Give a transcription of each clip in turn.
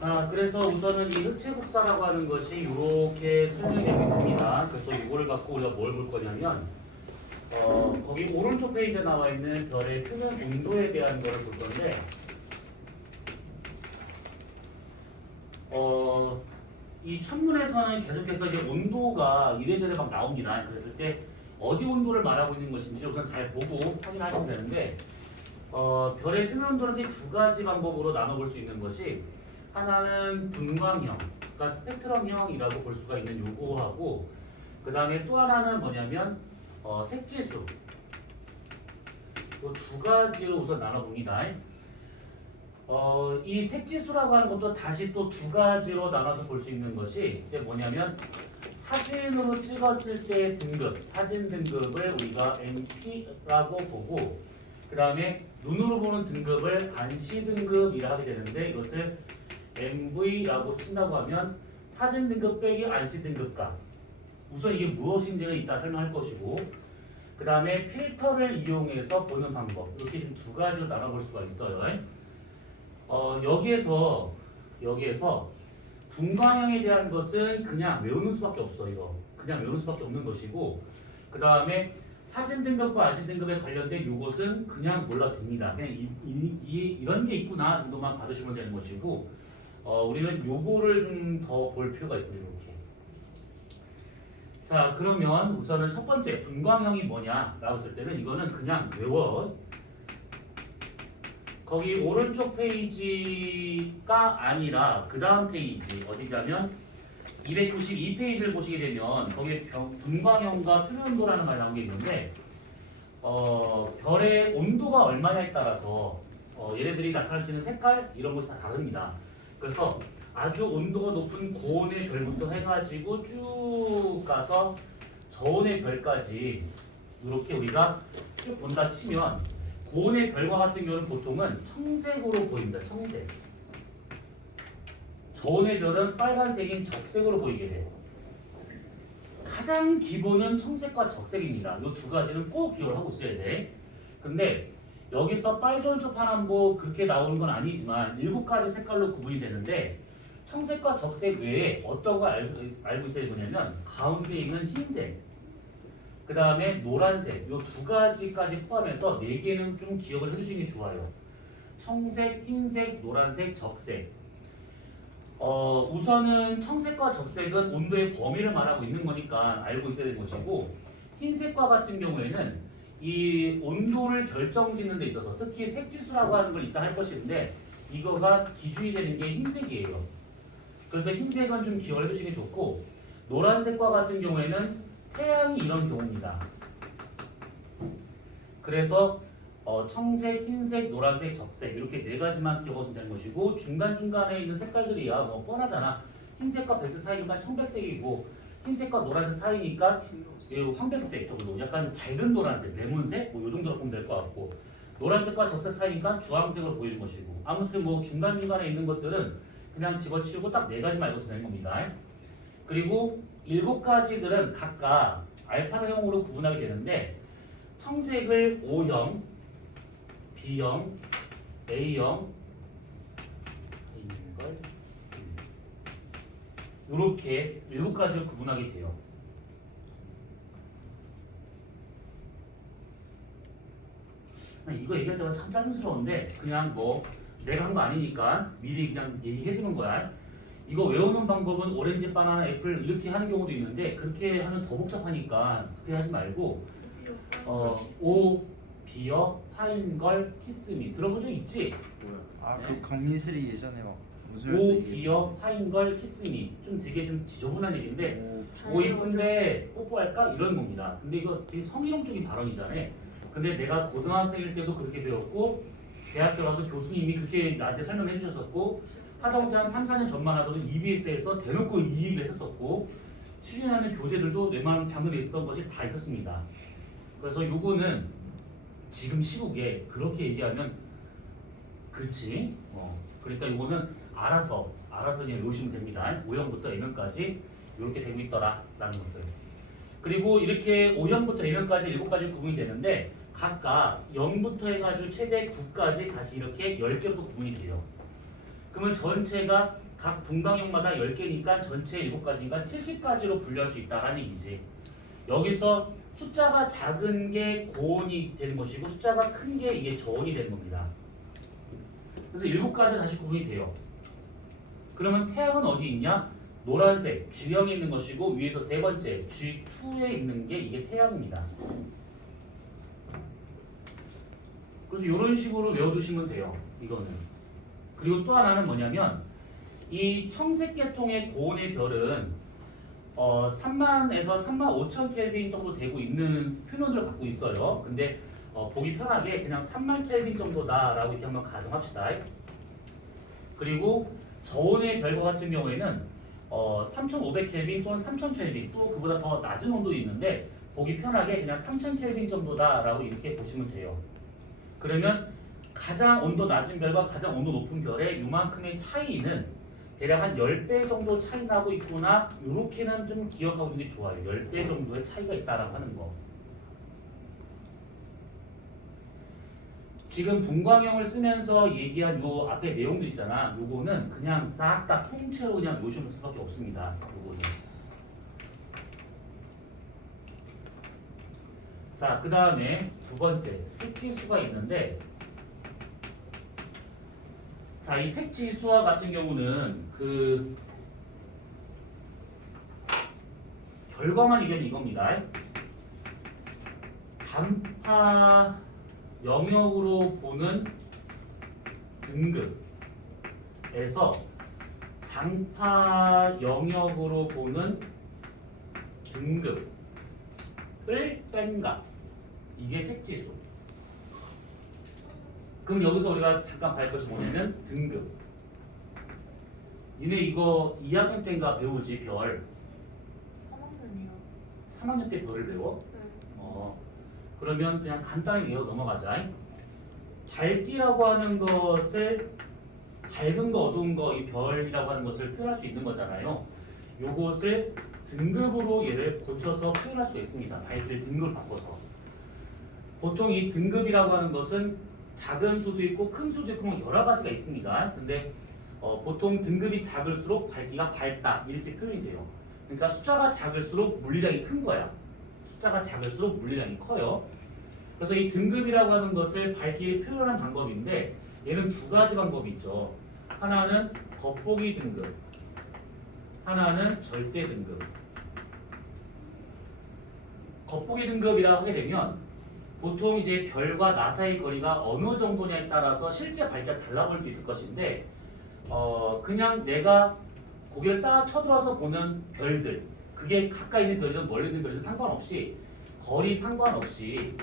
자, 그래서 우선은 이 흑체 복사라고 하는 것이 이렇게 설명이 되고 있습니다. 그래서 이거를 갖고 우리가 뭘 볼 거냐면, 거기 오른쪽 페이지에 나와 있는 별의 표면 온도에 대한 거를 볼 건데, 이 천문에서는 계속해서 이제 온도가 이래저래 막 나옵니다. 그랬을 때 어디 온도를 말하고 있는 것인지 우선 잘 보고 확인하시면 되는데, 별의 표면 온도는 이렇게 두 가지 방법으로 나눠볼 수 있는 것이, 하나는 분광형, 그러니까 스펙트럼형이라고 볼 수가 있는 요거하고, 그 다음에 또 하나는 뭐냐면 색지수. 이 두 가지로 우선 나눠봅니다. 이 색지수라고 하는 것도 다시 또 두 가지로 나눠서 볼 수 있는 것이 이제 뭐냐면, 사진으로 찍었을 때 등급, 사진 등급을 우리가 MP라고 보고, 그 다음에 눈으로 보는 등급을 안시 등급이라 하게 되는데, 이것을 MV라고 친다고 하면 사진 등급 빼기 안시 등급값. 우선 이게 무엇인지를 이따 설명할 것이고, 그 다음에 필터를 이용해서 보는 방법. 이렇게 지금 두 가지로 나눠볼 수가 있어요. 여기에서 분광형에 대한 것은 그냥 외우는 수밖에 없어. 이거 그냥 외우는 수밖에 없는 것이고, 그 다음에 사진 등급과 안시 등급에 관련된 요것은 그냥 몰라도 됩니다. 그냥 이런 게 있구나 정도만 받으시면 되는 것이고, 우리는 요거를 좀 더 볼 필요가 있습니다. 이렇게. 자, 그러면 우선은 첫 번째 분광형이 뭐냐라고 했을 때는 이거는 그냥 외워. 거기 오른쪽 페이지가 아니라 그 다음 페이지 어디냐면 292페이지를 보시게 되면 거기에 분광형과 표면온도라는 말이 나온 게 있는데, 별의 온도가 얼마냐에 따라서 얘네들이 나타날 수 있는 색깔 이런 것이 다 다릅니다. 그래서 아주 온도가 높은 고온의 별부터 해가지고 쭉 가서 저온의 별까지 이렇게 우리가 쭉 본다 치면, 고온의 별과 같은 경우는 보통은 청색으로 보입니다. 청색. 저온의 별은 빨간색인 적색으로 보이게 돼요. 가장 기본은 청색과 적색입니다. 이 두 가지는 꼭 기억을 하고 있어야 돼. 근데 여기서 빨간색 파란보 그렇게 나오는 건 아니지만 7가지 색깔로 구분이 되는데, 청색과 적색 외에 어떤 걸 알고 있어야 되냐면 가운데 있는 흰색, 그 다음에 노란색, 이 두 가지까지 포함해서 4개는 좀 기억을 해주시는 게 좋아요. 청색, 흰색, 노란색, 적색. 우선은 청색과 적색은 온도의 범위를 말하고 있는 거니까 알고 있어야 되는 것이고, 흰색과 같은 경우에는 이 온도를 결정짓는 데 있어서 특히 색지수라고 하는 걸 이따 할 것인데, 이거가 기준이 되는 게 흰색이에요. 그래서 흰색은 좀 기억을 해주시는 게 좋고, 노란색과 같은 경우에는 태양이 이런 경우입니다. 그래서 청색, 흰색, 노란색, 적색 이렇게 4가지만 기억하시면 되는 것이고, 중간중간에 있는 색깔들이야 뭐 뻔하잖아. 흰색과 백색 사이니까 청백색이고, 흰색과 노란색 사이니까 황백색 정도, 약간 밝은 노란색, 레몬색 뭐 이 정도로 보면 될 것 같고, 노란색과 적색 사이니까 주황색으로 보이는 것이고, 아무튼 뭐 중간중간에 있는 것들은 그냥 집어치우고 딱 4가지만 알고 있으면 되는 겁니다. 그리고 7가지들은 각각 알파벳형으로 구분하게 되는데, 청색을 O형, B형, A형, 이렇게 7가지를 구분하게 돼요. 이거 얘기할 때마다 참 짜증스러운데 그냥 뭐 내가 한 거 아니니까 미리 그냥 얘기해 두는 거야. 이거 외우는 방법은 오렌지, 바나나, 애플 이렇게 하는 경우도 있는데, 그렇게 하면 더 복잡하니까 그렇게 하지 말고 오, 비어, 파인걸, 키스미 들어본 적 있지? 뭐야? 네. 그 강민슬이 예전에 막 오, 비어, 파인걸, 키스미. 좀 되게 좀 지저분한 얘기인데, 오 이쁜데 뽀뽀할까? 이런 겁니다. 근데 이거 되게 성희롱적인 발언이잖아. 근데 내가 고등학생일 때도 그렇게 배웠고, 대학교 가서 교수님이 그렇게 나한테 설명해 주셨었고, 하다못해 한 3, 4년 전만 하더라도 EBS에서 대놓고 이입을 했었고, 추진하는 교재들도 웬만하면 방금 있었던 것이 다 있었습니다. 그래서 요거는 지금 시국에 그렇게 얘기하면 그렇지. 그러니까 요거는 알아서 그냥 외우시면 됩니다. O형부터 M형까지 이렇게 되고 있더라 라는 것들. 그리고 이렇게 O형부터 M형까지 7가지 구분이 되는데, 각각 0부터 해가지고 최대 9까지 다시 이렇게 10개로 구분이 돼요. 그러면 전체가 각 분광형마다 10개니까 전체 7가지니까 70가지로 분류할 수 있다라는 얘기지. 여기서 숫자가 작은 게 고온이 되는 것이고 숫자가 큰 게 이게 저온이 되는 겁니다. 그래서 7가지 다시 구분이 돼요. 그러면 태양은 어디 있냐? 노란색 G형에 있는 것이고 위에서 세 번째 G2에 있는 게 이게 태양입니다. 그래서 이런 식으로 외워두시면 돼요. 이거는. 그리고 또 하나는 뭐냐면 이 청색 계통의 고온의 별은 3만에서 35,000 켈빈 정도 되고 있는 표현을 갖고 있어요. 근데 보기 편하게 그냥 3만 켈빈 정도다라고 이렇게 한번 가정합시다. 그리고 저온의 별과 같은 경우에는 3,500 켈빈 또는 3,000 켈빈 또 그보다 더 낮은 온도도 있는데 보기 편하게 그냥 3,000 켈빈 정도다라고 이렇게 보시면 돼요. 그러면 가장 온도 낮은 별과 가장 온도 높은 별의 이만큼의 차이는 대략 한 10배 정도 차이 나고 있구나. 이렇게는 좀 기억하고 있는 게 좋아요. 10배 정도의 차이가 있다라고 하는 거. 지금 분광형을 쓰면서 얘기한 요 앞에 내용들 있잖아. 요거는 그냥 싹 다 통째로 그냥 놓으실 수밖에 없습니다. 요거는. 자, 그 다음에 두 번째 색지수가 있는데, 자, 이 색지수와 같은 경우는 그 결과만 얘기하면 이겁니다. 단파 영역으로 보는 등급에서 장파 영역으로 보는 등급을 뺀다. 이게 색지수. 그럼 여기서 우리가 잠깐 볼 것이 뭐냐면 등급. 니네 이거 2학년 때인가 배우지 별. 3학년이요. 3학년 때 별을 배워? 네. 그러면 그냥 간단히 외워 넘어가자. 밝기라고 하는 것을 밝은 거 어두운 거 이 별이라고 하는 것을 표현할 수 있는 거잖아요. 요것을 등급으로 얘를 고쳐서 표현할 수 있습니다. 밝기를 등급을 바꿔서. 보통 이 등급이라고 하는 것은 작은 수도 있고 큰 수도 있고 뭐 여러 가지가 있습니다. 근데 보통 등급이 작을수록 밝기가 밝다 이렇게 표현이 돼요. 그러니까 숫자가 작을수록 물리량이 큰 거야. 숫자가 작을수록 물리량이 커요. 그래서 이 등급이라고 하는 것을 밝기를 표현하는 방법인데 얘는 두 가지 방법이 있죠. 하나는 겉보기 등급, 하나는 절대 등급. 겉보기 등급이라고 하게 되면 보통 이제 별과 나 사이 거리가 어느 정도냐에 따라서 실제 밝기가 달라 보일 수 있을 것인데 그냥 내가 고개를 딱 쳐들어서 보는 별들, 그게 가까이 있는 별이든 멀리 있는 별이든 상관없이 거리 상관없이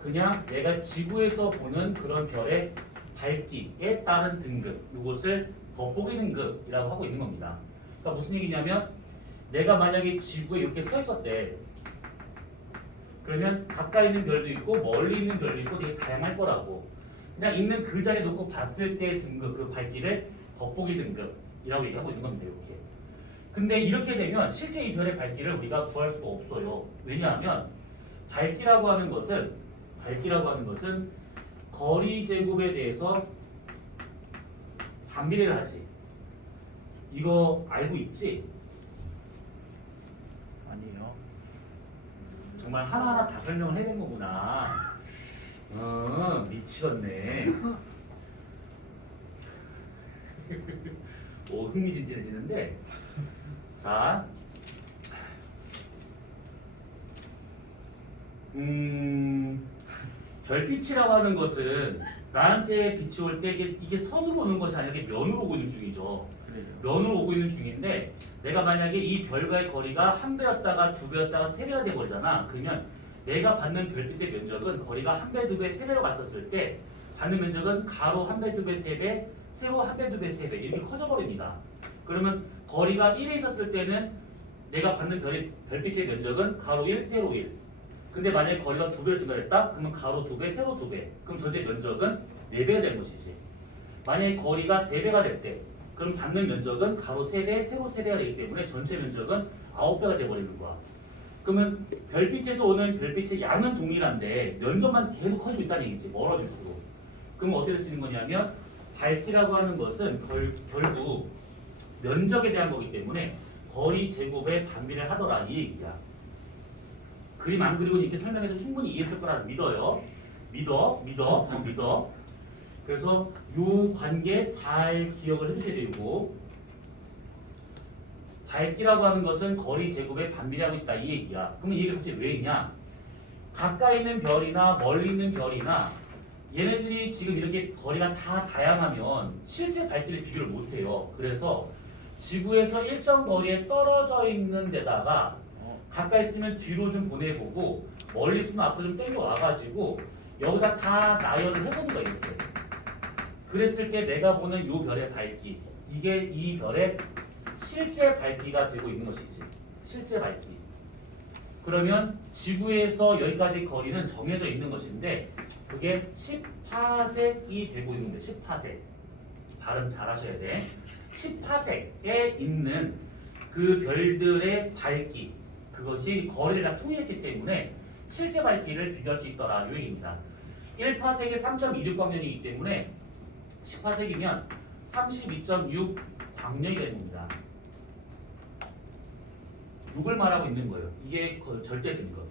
그냥 내가 지구에서 보는 그런 별의 밝기에 따른 등급, 이것을 겉보기 등급이라고 하고 있는 겁니다. 그러니까 무슨 얘기냐면 내가 만약에 지구에 이렇게 서 있었대. 그러면 가까이 있는 별도 있고 멀리 있는 별도 있고 되게 다양할 거라고. 그냥 있는 그 자리에 놓고 봤을 때의 등급, 그 밝기를 겉보기 등급이라고 얘기하고 있는 겁니다. 이렇게. 근데 이렇게 되면 실제 이 별의 밝기를 우리가 구할 수가 없어요. 왜냐하면 밝기라고 하는 것은 거리 제곱에 대해서 반비례를 하지. 이거 알고 있지? 아니에요. 정말 하나하나 다 설명을 해야 되는 거구나. 미치겠네. 오, 흥미진진해지는데. 자, 별빛이라고 하는 것은 나한테 빛이 올 때 이게 선으로 오는 것이 아니라 이게 면으로 오고 있는 중이죠. 그래요. 면으로 오고 있는 중인데 내가 만약에 이 별과의 거리가 1배였다가 2배였다가 3배가 돼버리잖아. 그러면 내가 받는 별빛의 면적은 거리가 1배, 2배, 3배로 갔었을 때 받는 면적은 가로 1배, 2배, 3배, 세로 1배, 2배, 3배 이렇게 커져버립니다. 그러면 거리가 1에 있었을 때는 내가 받는 별빛의 면적은 가로 1, 세로 1. 근데 만약에 거리가 2배로 증가했다? 그러면 가로 2배, 세로 2배. 그럼 전체 면적은 4배가 된 것이지. 만약에 거리가 3배가 됐대. 그럼 받는 면적은 가로 3배, 세로 3배가 되기 때문에 전체 면적은 9배가 돼버리는 거야. 그러면 별빛에서 오는 별빛의 양은 동일한데 면적만 계속 커지고 있다는 얘기지. 멀어질수록. 그럼 어떻게 될 수 있는 거냐면 밝기라고 하는 것은 결국 면적에 대한 거기 때문에 거리 제곱의 반비를 하더라 이 얘기야. 그림 안 그리고 이렇게 설명해도 충분히 이해했을 거라 믿어요. 믿어. 그래서 요 관계 잘 기억을 해두셔야 되고, 밝기라고 하는 것은 거리 제곱의 반비례하고 있다 이 얘기야. 그러면 이 얘기가 갑자기 왜 있냐? 가까이 있는 별이나 멀리 있는 별이나 얘네들이 지금 이렇게 거리가 다 다양하면 실제 밝기를 비교를 못해요. 그래서 지구에서 일정 거리에 떨어져 있는 데다가 가까이 있으면 뒤로 좀 보내보고 멀리 있으면 앞으로 좀 땡겨 와가지고 여기다 다 나열을 해보는 거예요. 이렇게. 그랬을 때 내가 보는 요 별의 밝기, 이게 이 별의 실제 밝기가 되고 있는 것이지. 실제 밝기. 그러면 지구에서 여기까지 거리는 정해져 있는 것인데 그게 10파섹이 되고 있는 거예요. 10파섹. 발음 잘 하셔야 돼. 10파섹에 있는 그 별들의 밝기, 그것이 거리를 다 통일했기 때문에 실제 밝기를 비교할 수 있더라 이 얘기입니다. 1파섹이 3.26광년이기 때문에 10파섹이면 32.6 광년이 되는 겁니다. 이걸 말하고 있는 거예요. 이게 절대 등급.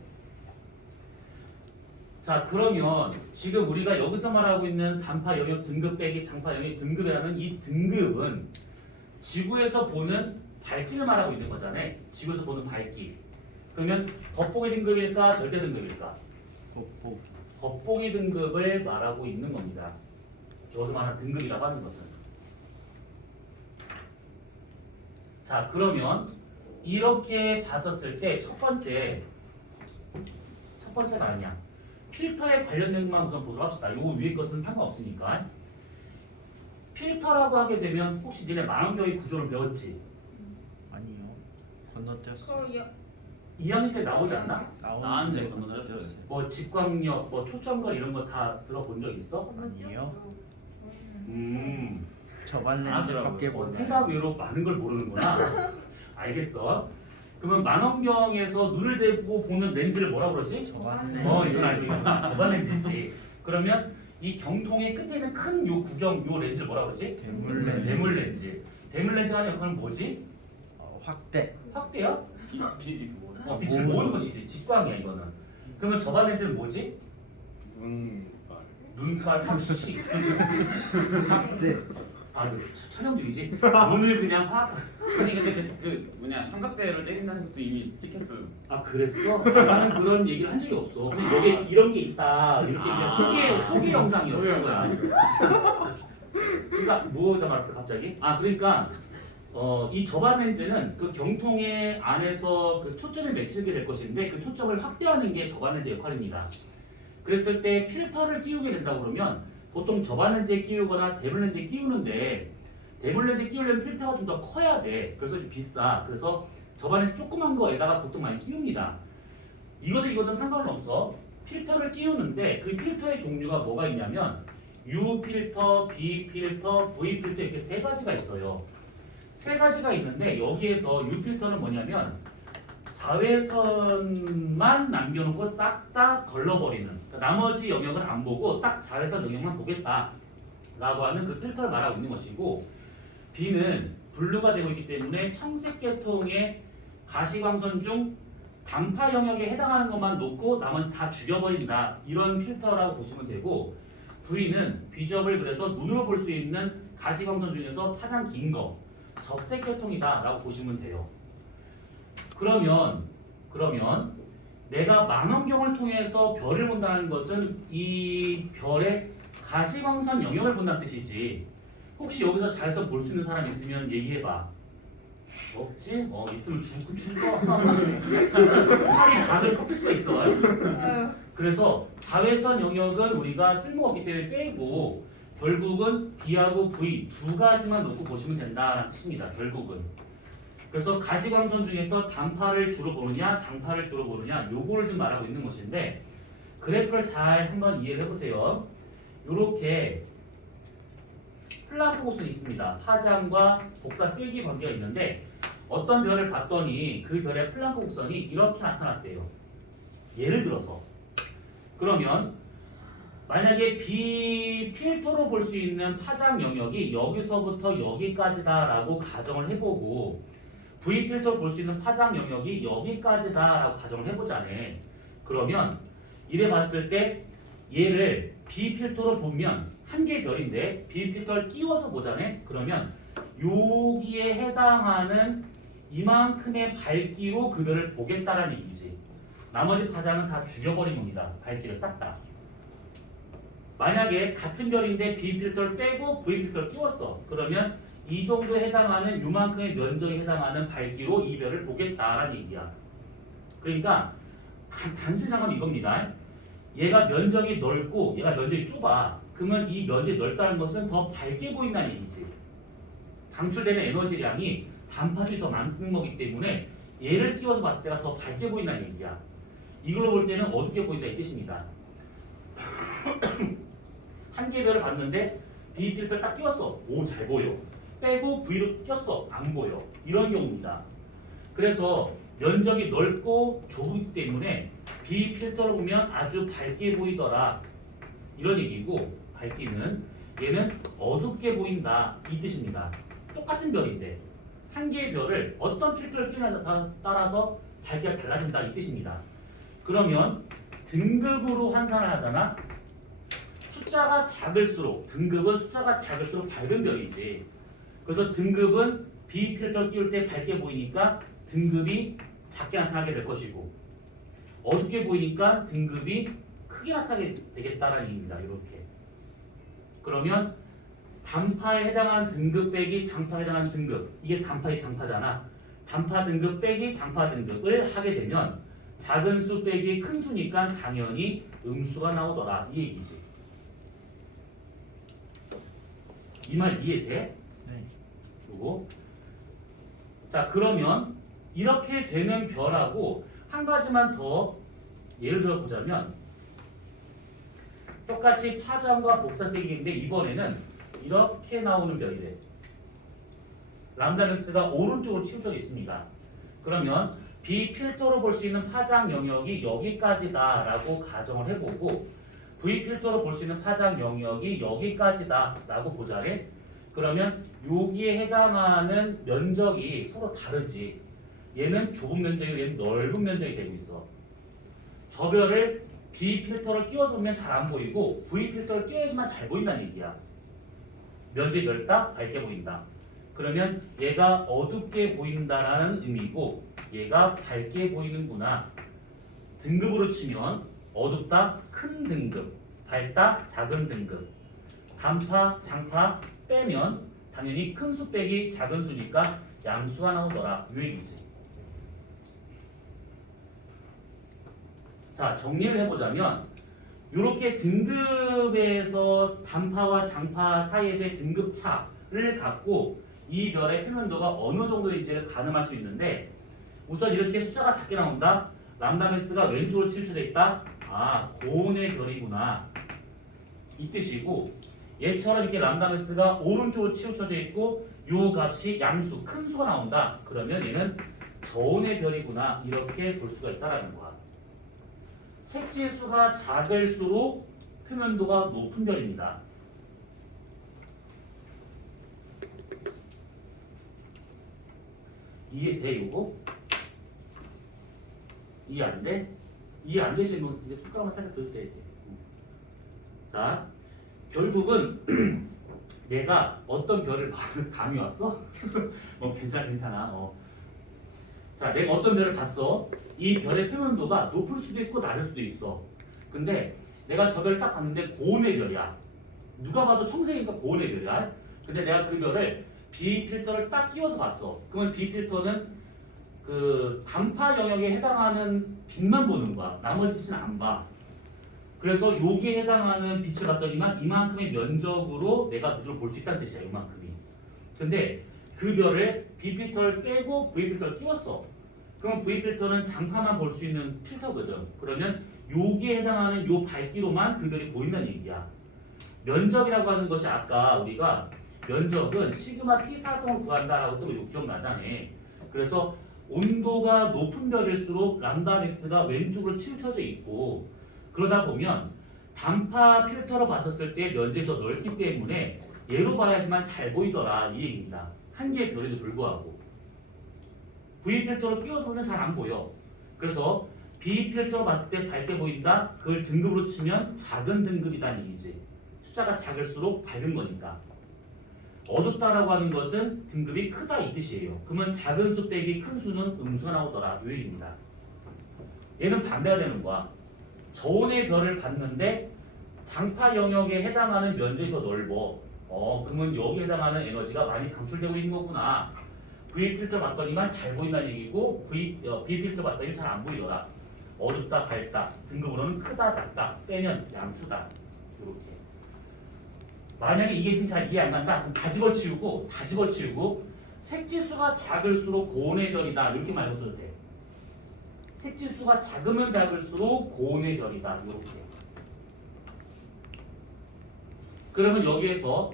자, 그러면 지금 우리가 여기서 말하고 있는 단파 영역 등급 빼기 장파 영역 등급이라는 이 등급은 지구에서 보는 밝기를 말하고 있는 거잖아요. 지구에서 보는 밝기. 그러면 겉보기 등급일까 절대 등급일까? 겉보기 등급을 말하고 있는 겁니다. 여기서 말하는 등급이라고 하는 것은. 자, 그러면 이렇게 봤었을 때 첫 번째가 아니야. 필터에 관련된 것만 우선 보도록 합시다. 요 위에 것은 상관없으니까. 필터라고 하게 되면 혹시 니네 만원경의 구조를 배웠지? 아니요. 건너뛰었어. 2학년 때 나오지 않나? 나왔는데 건너뛰었어요. 뭐 직광력, 뭐 초점걸 이런 거 다 들어본 적 있어? 아니요. 아, 저반 렌즈밖에 몰라요. 생각 외로 많은 걸 모르는구나. 알겠어. 그러면 만원경에서 눈을 대고 보는 렌즈를 뭐라 그러지? 저반 이건 알고 있구나. 저반 렌즈지. 그러면 이 경통의 끝에 있는 큰 요 구경 요 렌즈를 뭐라 그러지? 대물 렌즈. 대물 렌즈. 대물 렌즈가 하는 역할은 뭐지? 확대. 확대야? 빛이 뭐 빛을 모으는 것이지. 직광이야 이거는. 그러면 저반 렌즈는 뭐지? 눈깔 확시. 확대. 아, 이거 촬영 중이지? 눈을 그냥 확. 아니 근데 그 뭐냐 삼각대를 때린다는 것도 이미 찍혔어요. 아, 그랬어? 나는 그런 얘기를 한 적이 없어. 그냥 여기 이런 게 있다. 이렇게 그냥 소개 영상이었던 거야. 그러니까 뭐가 말했어 갑자기? 아, 그러니까 이 저반 렌즈는 그 경통의 안에서 그 초점을 맺히게 될 것인데 그 초점을 확대하는 게 저반 렌즈 역할입니다. 그랬을 때 필터를 끼우게 된다 그러면 보통 저반 렌즈에 끼우거나 대물 렌즈에 끼우는데 대물 렌즈에 끼우려면 필터가 좀 더 커야 돼. 그래서 좀 비싸. 그래서 저반 렌즈 조그만 거에다가 보통 많이 끼웁니다. 이거든 상관은 없어. 필터를 끼우는데 그 필터의 종류가 뭐가 있냐면 U 필터, B 필터, V 필터 이렇게 세 가지가 있어요. 세 가지가 있는데 여기에서 U 필터는 뭐냐면 자외선만 남겨놓고 싹 다 걸러버리는, 그러니까 나머지 영역은 안 보고 딱 자외선 영역만 보겠다라고 하는 그 필터를 말하고 있는 것이고, B는 블루가 되고 있기 때문에 청색 계통의 가시광선 중 단파 영역에 해당하는 것만 놓고 나머지 다 죽여버린다, 이런 필터라고 보시면 되고, V는 비접을 그래서 눈으로 볼 수 있는 가시광선 중에서 가장 긴 거, 적색 계통이다 라고 보시면 돼요. 그러면 내가 망원경을 통해서 별을 본다는 것은 이 별의 가시광선 영역을 본다는 뜻이지. 혹시 여기서 자외선 볼 수 있는 사람 있으면 얘기해봐. 없지? 있으면 죽어. 팔이 다들 꺾일 수가 있어. 그래서 자외선 영역은 우리가 쓸모가 없기 때문에 빼고 결국은 B하고 V 두 가지만 놓고 보시면 된다는 뜻입니다. 결국은. 그래서 가시광선 중에서 단파를 주로 보느냐 장파를 주로 보느냐 요거를 좀 말하고 있는 것인데, 그래프를 잘 한번 이해를 해보세요. 요렇게 플랑크 곡선이 있습니다. 파장과 복사 세기 관계가 있는데 어떤 별을 봤더니 그 별의 플랑크 곡선이 이렇게 나타났대요. 예를 들어서 그러면 만약에 비필터로 볼 수 있는 파장 영역이 여기서부터 여기까지다라고 가정을 해보고 V필터로 볼 수 있는 파장 영역이 여기까지다라고 가정을 해보자네. 그러면 이래 봤을 때 얘를 B필터로 보면 한 개의 별인데 B필터를 끼워서 보자네. 그러면 여기에 해당하는 이만큼의 밝기로 그 별을 보겠다라는 얘기지. 나머지 파장은 다 죽여버린 겁니다. 밝기를 싹 다. 만약에 같은 별인데 B필터를 빼고 V필터를 끼웠어. 그러면 이 정도에 해당하는 요만큼의 면적에 해당하는 밝기로 이 별을 보겠다라는 얘기야. 그러니까 단순히 생각하면 이겁니다. 얘가 면적이 넓고 얘가 면적이 좁아. 그러면 이 면적이 넓다는 것은 더 밝게 보인다는 얘기지. 방출되는 에너지량이 단파들이 더 많은 거기 때문에 얘를 끼워서 봤을 때가 더 밝게 보인다는 얘기야. 이걸로 볼 때는 어둡게 보인다 이 뜻입니다. 한 개의 별을 봤는데 B필터를 딱 끼웠어. 오, 잘 보여. 빼고 V로 꼈어. 안 보여. 이런 경우입니다. 그래서 면적이 넓고 좁기 때문에 B필터로 보면 아주 밝게 보이더라. 이런 얘기고 밝기는 얘는 어둡게 보인다. 이 뜻입니다. 똑같은 별인데 한 개의 별을 어떤 필터를 끼냐에 따라서 밝기가 달라진다. 이 뜻입니다. 그러면 등급으로 환산을 하잖아. 숫자가 작을수록 등급은 숫자가 작을수록 밝은 별이지. 그래서 등급은 B필터 끼울 때 밝게 보이니까 등급이 작게 나타나게 될 것이고 어둡게 보이니까 등급이 크게 나타나게 되겠다라는 얘기입니다. 이렇게. 그러면 단파에 해당하는 등급 빼기 장파에 해당하는 등급 이게 단파의 장파잖아. 단파 등급 빼기 장파 등급을 하게 되면 작은 수 빼기 큰 수니까 당연히 음수가 나오더라. 이 얘기지. 이 말 이해돼? 네. 요거. 자, 그러면 이렇게 되는 별하고 한 가지만 더 예를 들어 보자면 똑같이 파장과 복사세기인데 이번에는 이렇게 나오는 별이래. 람다 맥스가 오른쪽으로 치우쳐 있습니다. 그러면 B필터로 볼 수 있는 파장 영역이 여기까지다라고 가정을 해보고 V필터로 볼 수 있는 파장 영역이 여기까지다라고 보자래. 그러면 여기에 해당하는 면적이 서로 다르지. 얘는 좁은 면적이고 얘는 넓은 면적이 되고 있어. 저 별을 B필터를 끼워서 보면 잘 안 보이고 V필터를 끼워야지만 잘 보인다는 얘기야. 면적이 넓다, 밝게 보인다. 그러면 얘가 어둡게 보인다라는 의미고 얘가 밝게 보이는구나. 등급으로 치면 어둡다, 큰 등급, 밝다, 작은 등급. 단파, 장파 빼면 당연히 큰 수 빼기 작은 수니까 양수가 나오더라. 이 얘기지. 자, 정리를 해보자면 이렇게 등급에서 단파와 장파 사이에서의 등급 차를 갖고 이 별의 표면도가 어느 정도인지를 가늠할 수 있는데 우선 이렇게 숫자가 작게 나온다. 람다 맥스가 왼쪽으로 치우쳐져 있다. 아, 고온의 별이구나. 이 뜻이고 얘처럼 이렇게 람다 맥스가 오른쪽으로 치우쳐져 있고 요 값이 양수, 큰 수가 나온다. 그러면 얘는 저온의 별이구나. 이렇게 볼 수가 있다라는 거야. 색지수가 작을수록 표면도가 높은 별입니다. 이해돼 요거? 이해 안 돼? 이해 안 되시는 분 이제 손가락만 살짝 들어야 돼. 자, 결국은 내가 어떤 별을 감이 왔어? 괜찮아. 자, 내가 어떤 별을 봤어? 이 별의 표면도가 높을 수도 있고 낮을 수도 있어. 근데 내가 저 별을 딱 봤는데 고온의 별이야. 누가 봐도 청색이니까 고온의 별이야. 근데 내가 그 별을 B필터를 딱 끼워서 봤어. 그러면 B필터는 그 단파 영역에 해당하는 빛만 보는 거야. 나머지 빛은 안 봐. 그래서 여기에 해당하는 빛을 봤더니만 이만큼의 면적으로 내가 눈으로 볼 수 있다는 뜻이야. 이만큼이. 근데 그 별을 B필터를 빼고 V필터를 끼웠어. 그럼 V필터는 장파만 볼 수 있는 필터거든. 그러면 여기에 해당하는 요 밝기로만 그 별이 보인다는 얘기야. 면적이라고 하는 것이 아까 우리가 면적은 시그마 T 사성을 구한다라고 했던 거 기억나잖아. 그래서 온도가 높은 별일수록 람다 맥스가 왼쪽으로 치우쳐져 있고 그러다 보면 단파 필터로 봤었을 때 면적이 더 넓기 때문에 얘로 봐야지만 잘 보이더라 이 얘기입니다. 한 개의 별에도 불구하고 V 필터로 끼워서 보면 잘 안 보여. 그래서 B 필터로 봤을 때 밝게 보인다. 그걸 등급으로 치면 작은 등급이라는 얘기지. 숫자가 작을수록 밝은 거니까. 어둡다라고 하는 것은 등급이 크다 이 뜻이에요. 그러면 작은 수 빼기 큰 수는 음수가 나오더라 이 얘기입니다. 얘는 반대가 되는 거야. 저온의 별을 봤는데 장파 영역에 해당하는 면적이 더 넓어. 그러면 여기에 해당하는 에너지가 많이 방출되고 있는 거구나. V 필터 봤더니만 잘 보인다는 얘기고 B 필터 봤더니 잘 안 보이더라. 어둡다 밝다 등급으로는 크다 작다 빼면 양수다. 이렇게. 만약에 이게 지금 잘 이해 안 간다 그럼 다 집어치우고 색지수가 작을수록 고온의 별이다 이렇게 말해줘도 돼. 색지수가 작으면 작을수록 고온의 별이다 이렇게. 그러면 여기에서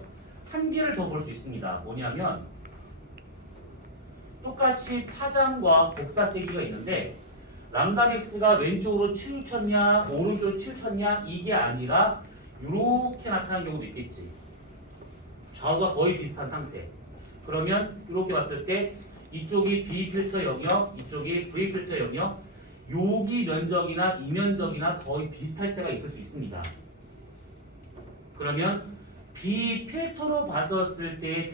한 개를 더 볼 수 있습니다. 뭐냐면 똑같이 파장과 복사 세기가 있는데 람다맥스가 왼쪽으로 치우쳤냐 오른쪽으로 치우쳤냐 이게 아니라 이렇게 나타나는 경우도 있겠지. 좌우가 거의 비슷한 상태. 그러면 이렇게 봤을 때 이쪽이 B 필터 영역, 이쪽이 V 필터 영역, 여기 면적이나 이 면적이나 거의 비슷할 때가 있을 수 있습니다. 그러면 B 필터로 봤었을 때의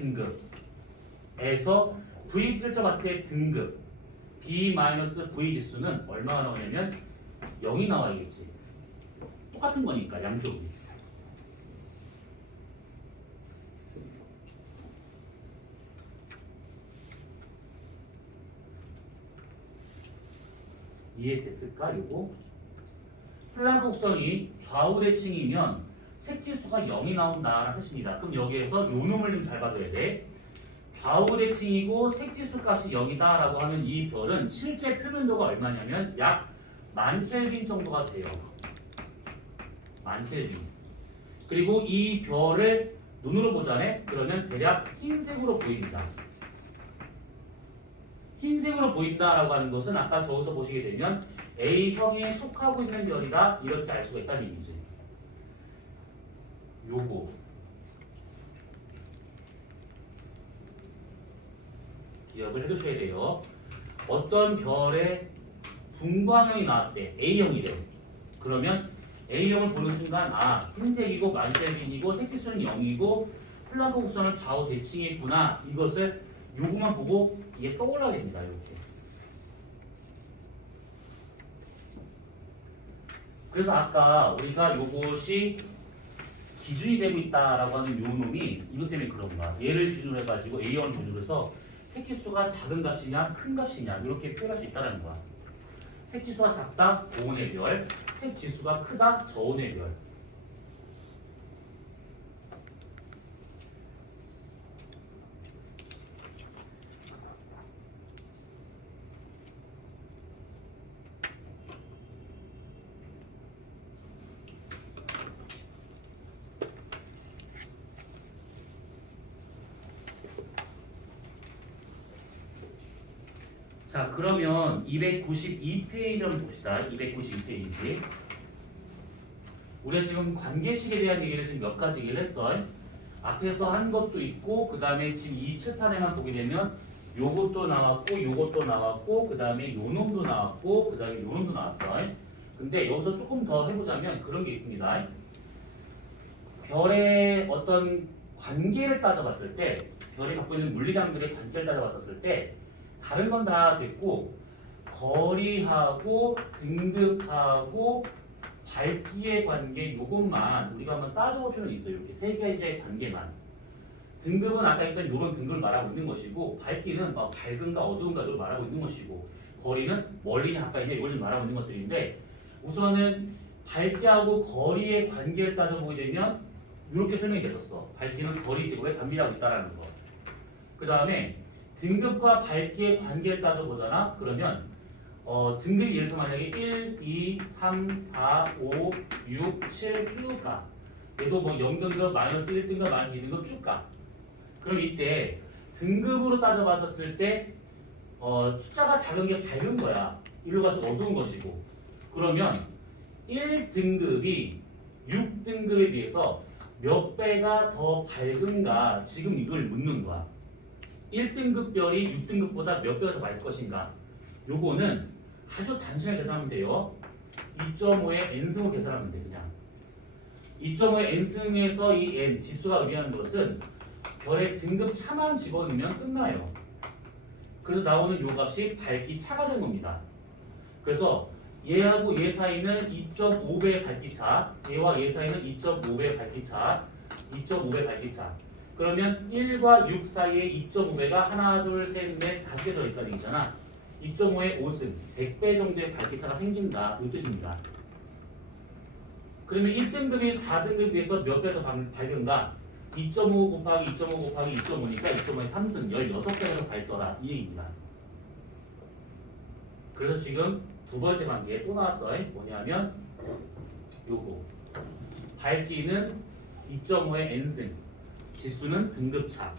등급에서 V 필터 봤을 때 등급 B-V 지수는 얼마가 나오냐면 0이 나와야겠지. 똑같은 거니까 양쪽이. 이해됐을까? 요거 플랑크 곡선이 좌우 대칭이면 색지수가 0이 나온다는 뜻입니다. 그럼 여기에서 요 놈을 좀 잘 봐줘야 돼. 좌우 대칭이고 색지수 값이 0이다 라고 하는 이 별은 실제 표면도가 얼마냐면 약 10,000켈빈 정도가 돼요. 10,000켈빈. 그리고 이 별을 눈으로 보자네? 그러면 대략 흰색으로 보입니다. 흰색으로 보인다라고 하는 것은 아까 저기서 보시게 되면 A형에 속하고 있는 별이다 이렇게 알 수가 있다는 얘기지. 요거 기억을 해두셔야 돼요. 어떤 별의 분광형이 나왔대. A형이래. 그러면 A형을 보는 순간 흰색이고 만셀빈이고 색지수는 0이고 플랑크 곡선을 좌우 대칭했구나. 이것을 요거만 보고 이게 떠올라야 됩니다. 이렇게. 그래서 아까 우리가 요것이 기준이 되고 있다라고 하는 요 놈이 이것 때문에 그런 거야. 얘를 기준으로 해가지고 A형을 기준으로 해서 색지수가 작은 값이냐 큰 값이냐 이렇게 표현할 수 있다는 거야. 색지수가 작다 고온의 별, 색지수가 크다 저온의 별. 자, 그러면 292페이지 한번 봅시다. 292페이지. 우리가 지금 관계식에 대한 얘기를 지금 몇 가지 얘기를 했어. 앞에서 한 것도 있고, 그 다음에 지금 이 칠판에만 보게 되면 요것도 나왔고, 요것도 나왔고, 그 다음에 요 놈도 나왔고, 그 다음에 요 놈도 나왔어. 근데 여기서 조금 더 해보자면 그런 게 있습니다. 별의 어떤 관계를 따져봤을 때, 별이 갖고 있는 물리량들의 관계를 따져봤을 때, 다른 건 다 됐고 거리하고 등급하고 밝기의 관계 요것만 우리가 한번 따져볼 필요는 있어요. 이렇게 세 가지의 관계만. 등급은 아까 했던 이런 등급을 말하고 있는 것이고 밝기는 뭐 밝은가 어두운가를 말하고 있는 것이고 거리는 멀리냐 가까이냐 이걸 좀 말하고 있는 것들인데 우선은 밝기하고 거리의 관계를 따져보게 되면 이렇게 설명이 되었어. 밝기는 거리 제곱에 반비례하고 있다는 거. 그 다음에 등급과 밝기의 관계를 따져보잖아. 그러면 등급이 예를 들어 만약에 1, 2, 3, 4, 5, 6, 7, Q가 얘도 뭐 0등급, 마이너스 1등급, 마이너스 2등급 쭉 가. 그럼 이때 등급으로 따져봤었을 때 숫자가 작은 게 밝은 거야. 일로 가서 어두운 것이고. 그러면 1등급이 6등급에 비해서 몇 배가 더 밝은가 지금 이걸 묻는 거야. 1등급 별이 6등급보다 몇 배가 더 밝을 것인가. 요거는 아주 단순하게 계산하면 돼요. 2.5의 n승을 계산하면 돼. 그냥 2.5의 n승에서 이 n 지수가 의미하는 것은 별의 등급 차만 집어넣으면 끝나요. 그래서 나오는 요 값이 밝기 차가 되는 겁니다. 그래서 얘하고 얘 사이는 2.5배의 밝기 차, 얘와 얘 사이는 2.5배의 밝기 차, 2.5배 밝기 차. 그러면 1과 6 사이에 2.5배가 하나, 둘, 셋, 넷, 다섯 개 들어있다는 얘기잖아. 2.5의 5승, 100배 정도의 밝기 차가 생긴다. 이 뜻입니다. 그러면 1등급이 4등급에 비해서 몇 배 더 밝은가? 2.5 곱하기 2.5 곱하기 2.5니까 2.5의 3승, 16배가 더 밝더라. 이 얘기입니다. 그래서 지금 두 번째 관계에 또 나왔어요. 뭐냐면 요거. 밝기는 2.5의 n승, 지수는 등급차.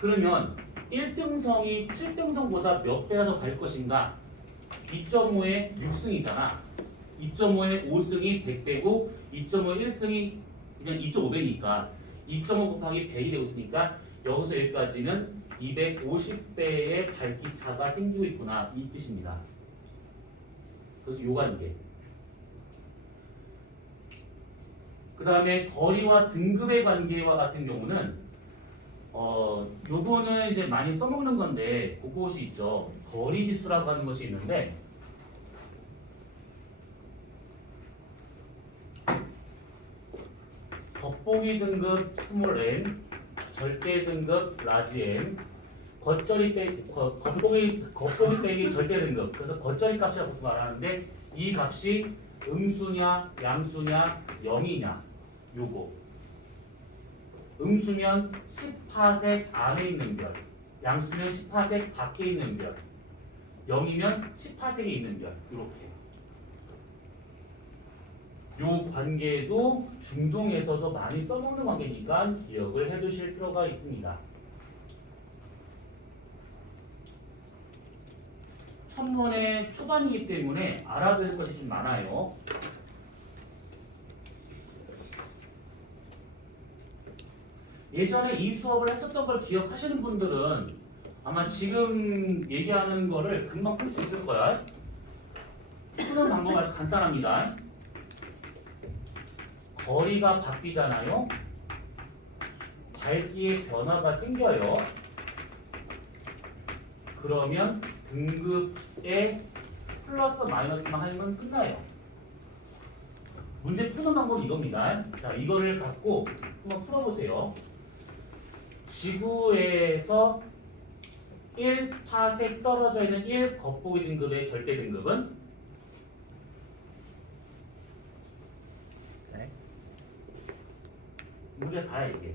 그러면 1등성이 7등성보다 몇 배가 더 밝을 것인가? 2.5의 6승이잖아. 2.5의 5승이 100배고 2.5의 1승이 그냥 2.5배니까 2.5 곱하기 100이 되고 있으니까 여기서 여기까지는 250배의 밝기 차가 생기고 있구나. 이 뜻입니다. 그래서 요 관계. 그 다음에 거리와 등급의 관계와 같은 경우는 요거는 이제 많이 써먹는 건데 그것이 있죠. 거리 지수라고 하는 것이 있는데 겉보기 등급 스몰 n, 절대 등급 라지 n, 겉보기 빼기 절대 등급. 그래서 겉절이 값이라고 보통 말하는데 이 값이 음수냐, 양수냐, 0이냐. 요거. 음수면 10파색 안에 있는 별, 양수면 10파색 밖에 있는 별, 0이면 10파색에 있는 별. 이렇게. 요 관계도 중동에서도 많이 써먹는 관계니까 기억을 해두실 필요가 있습니다. 천문의 초반이기 때문에 알아둘 것이 좀 많아요. 예전에 이 수업을 했었던 걸 기억하시는 분들은 아마 지금 얘기하는 거를 금방 풀 수 있을 거야. 푸는 방법 아주 간단합니다. 거리가 바뀌잖아요. 밝기의 변화가 생겨요. 그러면 등급에 플러스 마이너스만 하면 끝나요. 문제 푸는 방법은 이겁니다. 자, 이거를 갖고 한번 풀어보세요. 지구에서 1파색 떨어져 있는 1 겉보기 등급의 절대 등급은 네. 문제 다야 이게.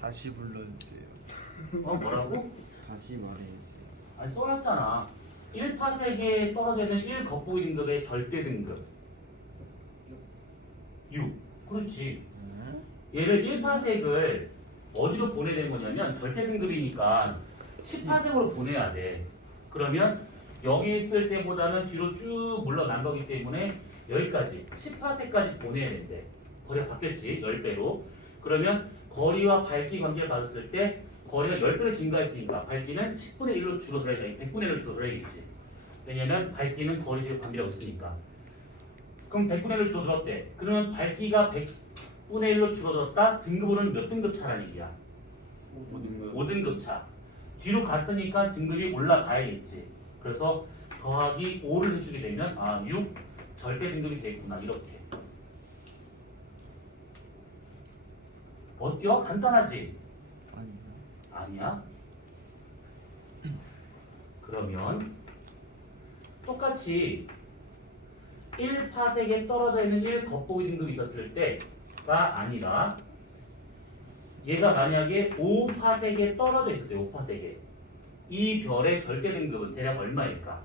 다시 불러주세요. 뭐라고? 다시 말해주세요. 아니 써놨잖아. 1파색에 떨어져 있는 1 겉보기 등급의 절대 등급 6. 그렇지. 얘를 1파색을 어디로 보내야 되는 거냐면 절대 등급이니까 10파색으로 보내야 돼. 그러면 여기 있을 때보다는 뒤로 쭉 물러난 거기 때문에 여기까지 10파색까지 보내야 된대. 거리가 바뀌었지 10배로. 그러면 거리와 밝기 관계를 받았을 때 거리가 10배로 증가했으니까 밝기는 10분의 1로 줄어들어야겠지. 100분의 1로 줄어들어야겠지. 왜냐면 밝기는 거리 제곱 관계라고 있으니까. 그럼 100분의 1로 줄어들었대. 그러면 밝기가 100분의 1로 줄어들었다. 등급으로는 몇 등급 차라는 얘기야? 5등급 차. 뒤로 갔으니까 등급이 올라가야겠지. 그래서 더하기 5를 해주게 되면 6 절대 등급이 되겠구나. 이렇게. 어때요? 간단하지? 아니요. 아니야? 그러면 똑같이 1파색에 떨어져 있는 1 겉보기 등급이 있었을 때가 아니라 얘가 만약에 5파색에 떨어져 있을 때 5파색에 이 별의 절대 등급은 대략 얼마일까?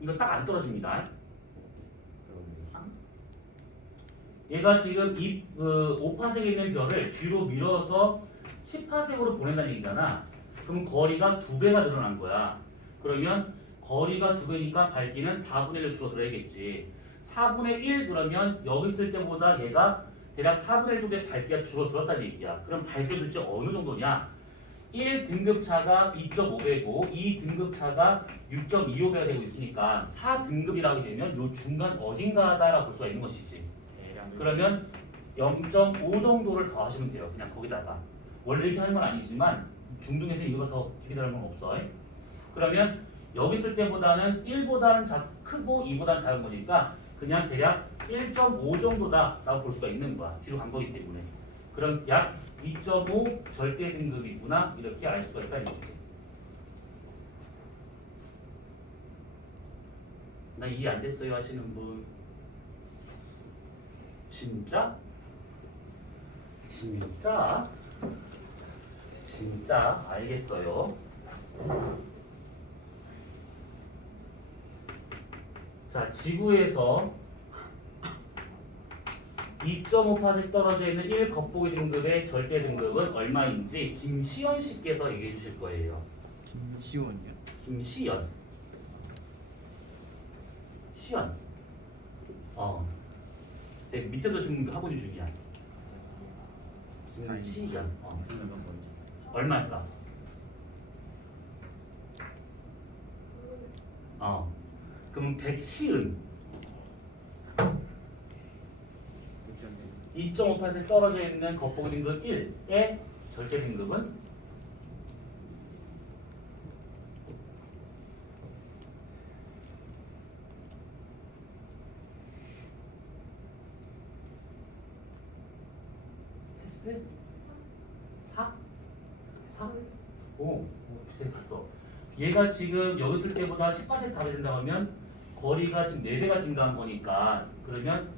이거 딱 안 떨어집니다. 얘가 지금 이 5파색에 있는 별을 뒤로 밀어서 10파색으로 보낸다는 얘기잖아. 그럼 거리가 2배가 늘어난 거야. 그러면 거리가 2배니까 밝기는 4분의 1로 줄어들어야겠지. 4분의 1 그러면 여기 있을 때보다 얘가 대략 4분의 1 정도의 밝기가 줄어들었다는 얘기야. 그럼 밝기가 도대체 어느 정도냐? 1등급 차가 2.5배고 2등급 차가 6.25배가 되고 있으니까 4등급이라고 되면 요 중간 어딘가다라고 볼 수가 있는 것이지. 그러면 0.5 정도를 더 하시면 돼요. 그냥 거기다가. 원래 이렇게 하는 건 아니지만 중등에서 이거보다 더 길게 다른 건 없어. 그러면 여기 있을 때보다는 1보다는 크고 2보다는 작은 거니까 그냥 대략 1.5 정도다라고 볼 수가 있는 거야. 뒤로 간 거기 때문에. 그럼 약 2.5 절대 등급이구나 이렇게 알 수가 있다는 얘기지. 나 이해 안 됐어요 하시는 분? 진짜? 진짜? 진짜 알겠어요. 자, 지구에서 2.5파섹 떨어져 있는 1 겉보기 등급의 절대 등급은 얼마인지 김시연 씨께서 얘기해 주실 거예요. 김시원이요? 김시연. 시연. 네, 밑에도 지금 하고 있는 중이야. 김시연. 얼마일까? 그럼 백시은 2.5% 떨어져 있는 겉보기 등급 1의 절대 등급은 S 4? 4? 오, 비슷하게 갔어. 얘가 지금 여기 있을 때보다 10% 다르게 된다고 하면 거리가 지금 4배가 증가한 거니까 그러면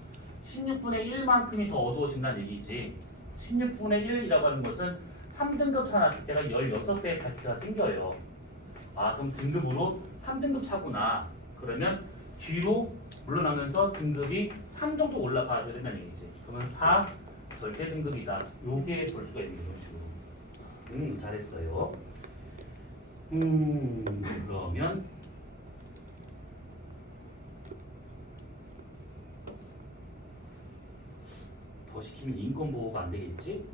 16분의 1만큼이 더 어두워진다는 얘기지. 16분의 1이라고 하는 것은 3등급 차 났을 때가 16배의 밝기가 생겨요. 그럼 등급으로 3등급 차구나. 그러면 뒤로 물러나면서 등급이 3 정도 올라가야 된다는 얘기지. 그러면 4 절대 등급이다. 요게 볼 수가 있는 이런 식으로. 잘했어요. 그러면 더 시키면 인권 보호가 안 되겠지?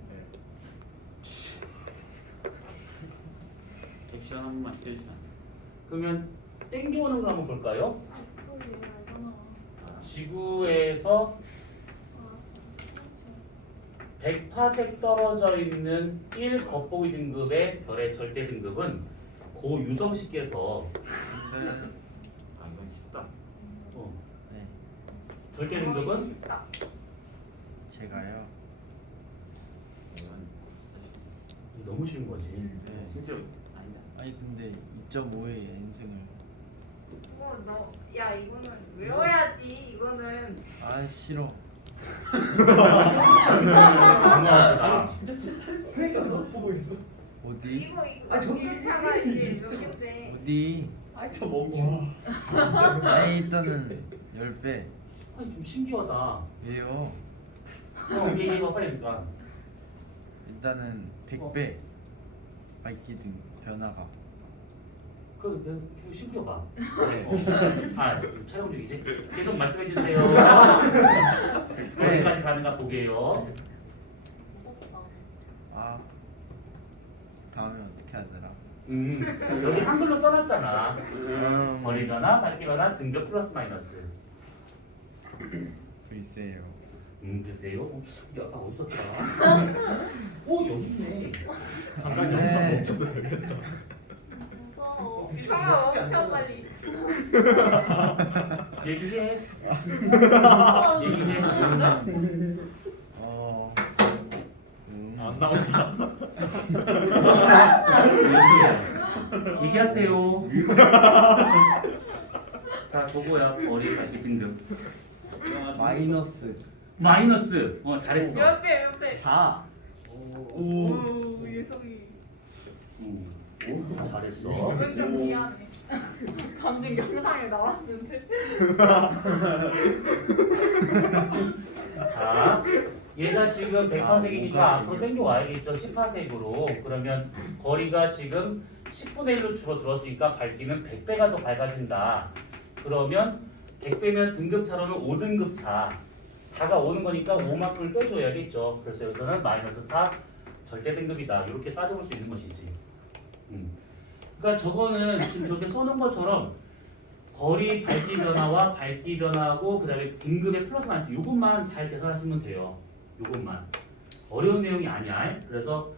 액션 한 번만 해주시면 그러면 땡겨오는 걸 한번 볼까요? 그거 얘가 알잖아. 지구에서 100파섹 떨어져 있는 1 겉보기 등급의 별의 절대 등급은 고유성 씨께서 이건 쉽다. 네. 절대 등급은 쉽다. 제가요. 이건 진짜 너무 쉬운 거지. 네. 심지어 아니다. 아니 근데 2.5의 n승을 야 이거는 외워야지. 이거는 아 싫어. 너무하시다. 어디? 이거 일차가 이게 몇 개인데. 어디? 저 먹어. 아니 일단은 10배. 좀 신기하다. 왜요? 얘기해봐 빨리 그러니까. 일단은 100배 밝기 등 변화가. 그냥 신기해봐. 네. 촬영 중이지? 계속 말씀해 주세요. 어디까지 가는가 보게요. 무섭다. 아 다음에 어떻게 하더라? 여기 한글로 써놨잖아. 거리 변화, 밝기 변화, 등급 플러스 마이너스. 글쎄요. 글쎄요. 아까 어디 썼더라? 여기 있네. 잠깐 영상 네. 멈춰도 되겠다. 무서워. 이상아 멈춰 빨리. 얘기해. 얘기해. 안 나온다. 얘기하세요. 자, 저거야. 거리 밝기 등급. 마이너스 마이너스. 잘했어. 몇 배? 4. 오 유성이. 잘했어. 이건 좀 미안해. 방금 영상에 나왔는데. 자, 얘가 지금 100파색이니까 아, 앞으로 당겨와야겠죠. 10파색으로. 그러면 거리가 지금 10분의 1로 줄어들었으니까 밝기는 100배가 더 밝아진다. 그러면 100배면 등급차로는 5등급 차. 다가오는 거니까 5만큼을 떼줘야겠죠. 그래서 여기서는 마이너스 4 절대 등급이다. 이렇게 따져볼 수 있는 것이지. 그러니까 저거는 지금 저렇게 써놓은 것처럼 거리 밝기 변화와 밝기 변화하고 그 다음에 등급의 플러스 마이너스 이것만 잘 계산하시면 돼요. 이것만 어려운 내용이 아니야. 그래서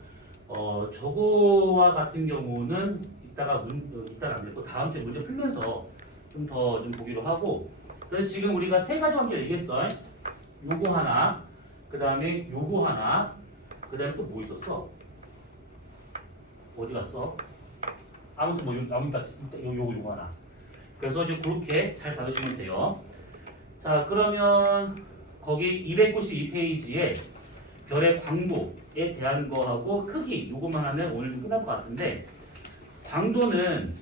저거와 같은 경우는 이따가 안 됐고 다음 주에 문제 풀면서 좀 더 좀 보기로 하고. 그래서 지금 우리가 세 가지 관계 얘기했어. 요거 하나, 그 다음에 요거 하나, 그 다음에 또 뭐 있었어? 어디 갔어? 아무튼 뭐 요거 하나. 그래서 이제 그렇게 잘 받으시면 돼요. 자, 그러면 거기 292페이지에 별의 광도에 대한 거하고 크기 요것만 하면 오늘 좀 끝날 것 같은데, 광도는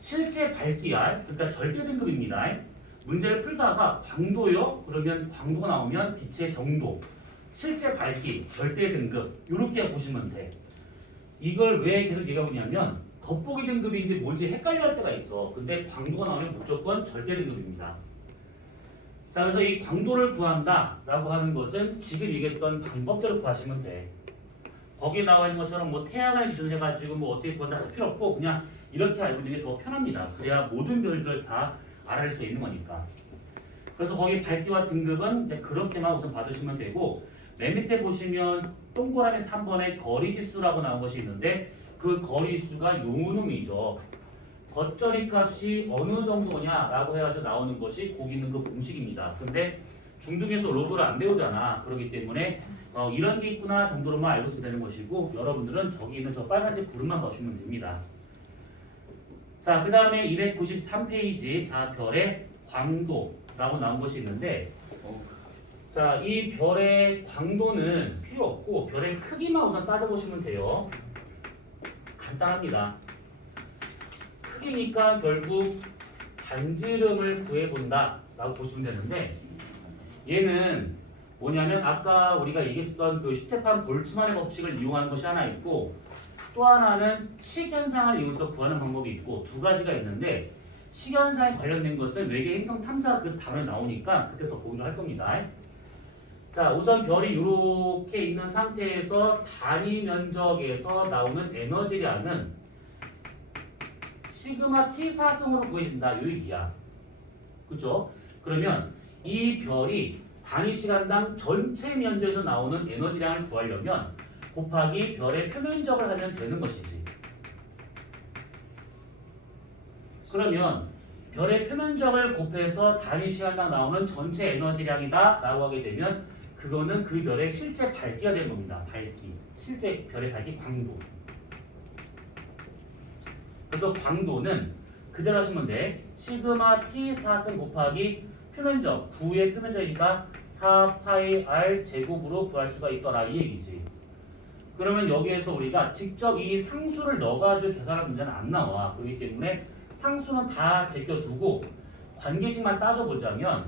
실제 밝기야. 그러니까 절대 등급입니다. 문제를 풀다가 광도요? 그러면 광도가 나오면 빛의 정도, 실제 밝기, 절대 등급 이렇게 보시면 돼. 이걸 왜 계속 얘기하고 있냐면 겉보기 등급인지 뭔지 헷갈려 할 때가 있어. 근데 광도가 나오면 무조건 절대 등급입니다. 자, 그래서 이 광도를 구한다라고 하는 것은 지금 얘기했던 방법대로 구하시면 돼. 거기에 나와 있는 것처럼 뭐 태양을 기준으로 해가지고 뭐 어떻게 구한다 할 필요 없고 그냥 이렇게 알고 있는 게 더 편합니다. 그래야 모든 별들 다 알아낼 수 있는 거니까. 그래서 거기 밝기와 등급은 그렇게만 우선 받으시면 되고, 맨 밑에 보시면 동그라미 3번에 거리지수라고 나온 것이 있는데 그 거리지수가 요놈이죠. 겉절이 값이 어느 정도냐라고 해가지고 나오는 것이 거기 있는 그 공식입니다. 근데 중등에서 로그를 안 배우잖아. 그렇기 때문에 이런 게 있구나 정도로만 알고 있으면 되는 것이고, 여러분들은 저기 있는 저 빨간색 구름만 보시면 됩니다. 자, 그 다음에 293페이지 자 별의 광도라고 나온 것이 있는데, 자, 이 별의 광도는 필요 없고 별의 크기만 우선 따져보시면 돼요. 간단합니다. 크기니까 결국 반지름을 구해본다 라고 보시면 되는데, 얘는 뭐냐면 아까 우리가 얘기했던 그 슈테판 볼츠만의 법칙을 이용하는 것이 하나 있고, 또 하나는 식현상을 이용해서 구하는 방법이 있고, 두 가지가 있는데 식현상에 관련된 것은 외계 행성 탐사 그 단어에 나오니까 그때 더 보기로 할 겁니다. 자, 우선 별이 이렇게 있는 상태에서 단위 면적에서 나오는 에너지량은 시그마 T4승으로 구해진다 이 얘기야. 그죠? 그러면 이 별이 단위 시간당 전체 면적에서 나오는 에너지량을 구하려면 곱하기 별의 표면적을 하면 되는 것이지. 그러면 별의 표면적을 곱해서 단위 시간당 나오는 전체 에너지량이다 라고 하게 되면 그거는 그 별의 실제 밝기가 되는 겁니다. 밝기. 실제 별의 밝기 광도. 그래서 광도는 그대로 하시면 돼. 시그마 T4승 곱하기 표면적, 9의 표면적이니까 4파이 R 제곱으로 구할 수가 있더라 이 얘기지. 그러면 여기에서 우리가 직접 이 상수를 넣어가지고 계산할 문제는 안 나와. 그렇기 때문에 상수는 다 제껴두고 관계식만 따져보자면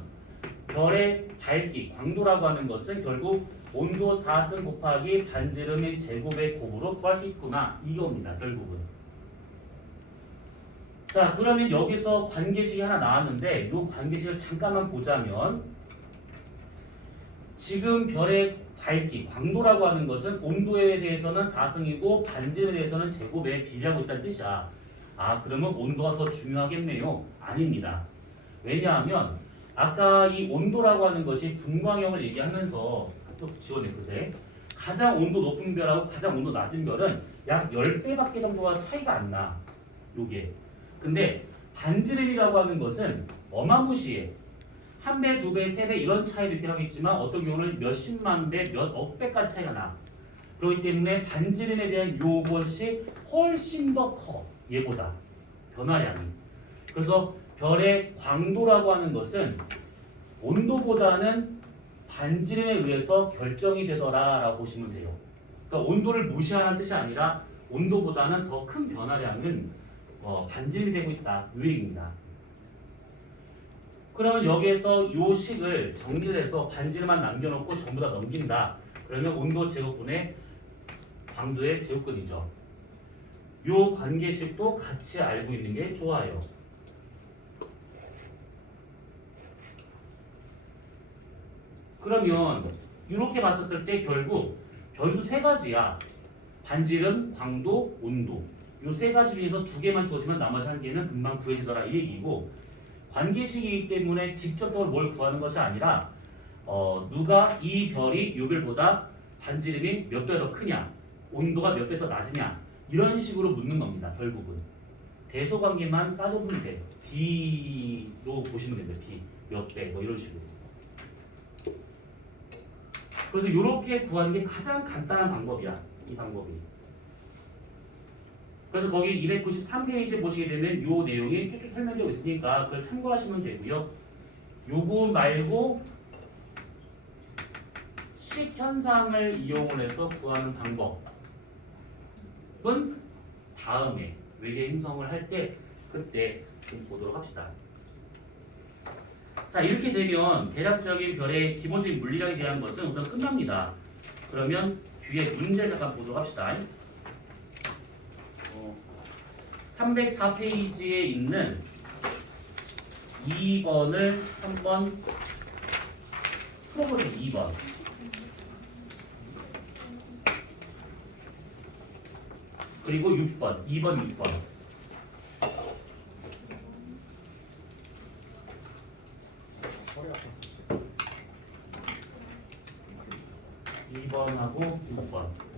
별의 밝기, 광도라고 하는 것은 결국 온도 4승 곱하기 반지름의 제곱의 곱으로 구할 수 있구나 이겁니다. 결국은. 자, 그러면 여기서 관계식이 하나 나왔는데 이 관계식을 잠깐만 보자면, 지금 별의 밝기, 광도라고 하는 것은 온도에 대해서는 4승이고 반지름에 대해서는 제곱에 비례하고 있다는 뜻이야. 아, 그러면 온도가 더 중요하겠네요? 아닙니다. 왜냐하면 아까 이 온도라고 하는 것이 분광형을 얘기하면서 또 지워내 보세요. 가장 온도 높은 별하고 가장 온도 낮은 별은 약 10배밖에 정도가 차이가 안 나. 요게. 근데 반지름이라고 하는 것은 어마무시해. 1배, 2배, 3배 이런 차이도 있긴 하겠지만 어떤 경우는 몇십만 배, 몇억 배까지 차이가 나. 그렇기 때문에 반지름에 대한 요것이 훨씬 더 커. 얘보다. 변화량이. 그래서 별의 광도라고 하는 것은 온도보다는 반지름에 의해서 결정이 되더라라고 보시면 돼요. 그러니까 온도를 무시하는 뜻이 아니라 온도보다는 더 큰 변화량은 반지름이 되고 있다. 이 얘기입니다. 그러면 여기에서 요 식을 정리를 해서 반지름만 남겨놓고 전부 다 넘긴다. 그러면 온도 제곱분의 광도의 제곱근이죠. 요 관계식도 같이 알고 있는 게 좋아요. 그러면 이렇게 봤었을 때 결국 변수 세 가지야. 반지름, 광도, 온도. 요 세 가지 중에서 두 개만 주어지면 나머지 한 개는 금방 구해지더라 이 얘기고, 관계식이기 때문에 직접적으로 뭘 구하는 것이 아니라 누가 이 별이 요 별보다 반지름이 몇 배 더 크냐, 온도가 몇 배 더 낮으냐, 이런 식으로 묻는 겁니다. 결국은 대소관계만 따져보면 돼요. B로 보시면 됩니다. B 몇 배 뭐 이런 식으로. 그래서 이렇게 구하는 게 가장 간단한 방법이야. 이 방법이. 그래서 거기 293페이지 보시게 되면 요 내용이 쭉쭉 설명되어 있으니까 그걸 참고하시면 되고요. 요거 말고 식 현상을 이용을 해서 구하는 방법은 다음에 외계 행성을 할 때 그때 좀 보도록 합시다. 자, 이렇게 되면 대략적인 별의 기본적인 물리학에 대한 것은 우선 끝납니다. 그러면 뒤에 문제를 잠깐 보도록 합시다. 304페이지에 있는 2번을 한번 풀어보세요. 2번. 그리고 6번. 2번, 6번. 허리 아팠어. 2번하고 6번.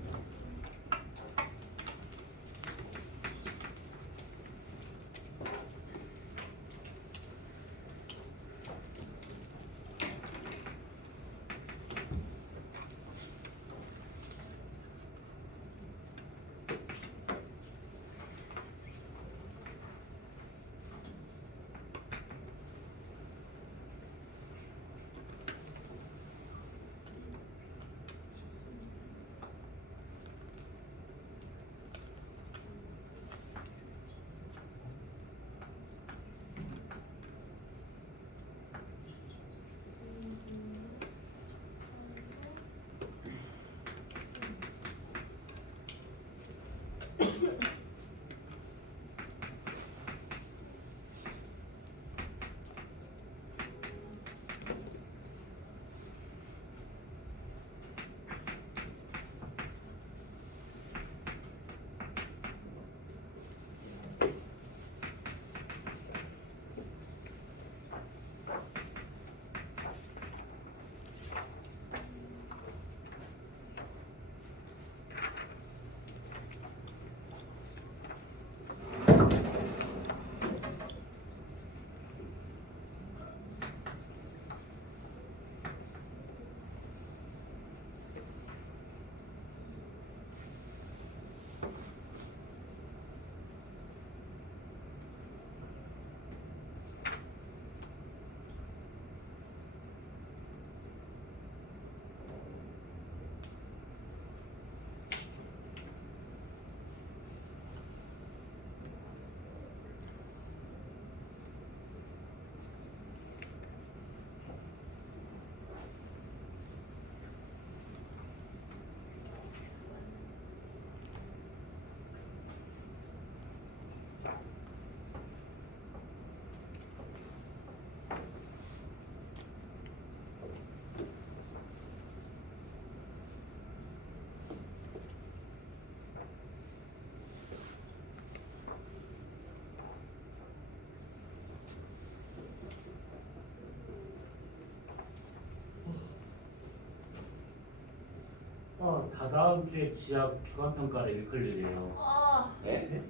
다다음 주에 지학 주간평가를 일클 일이에요. 아, 네?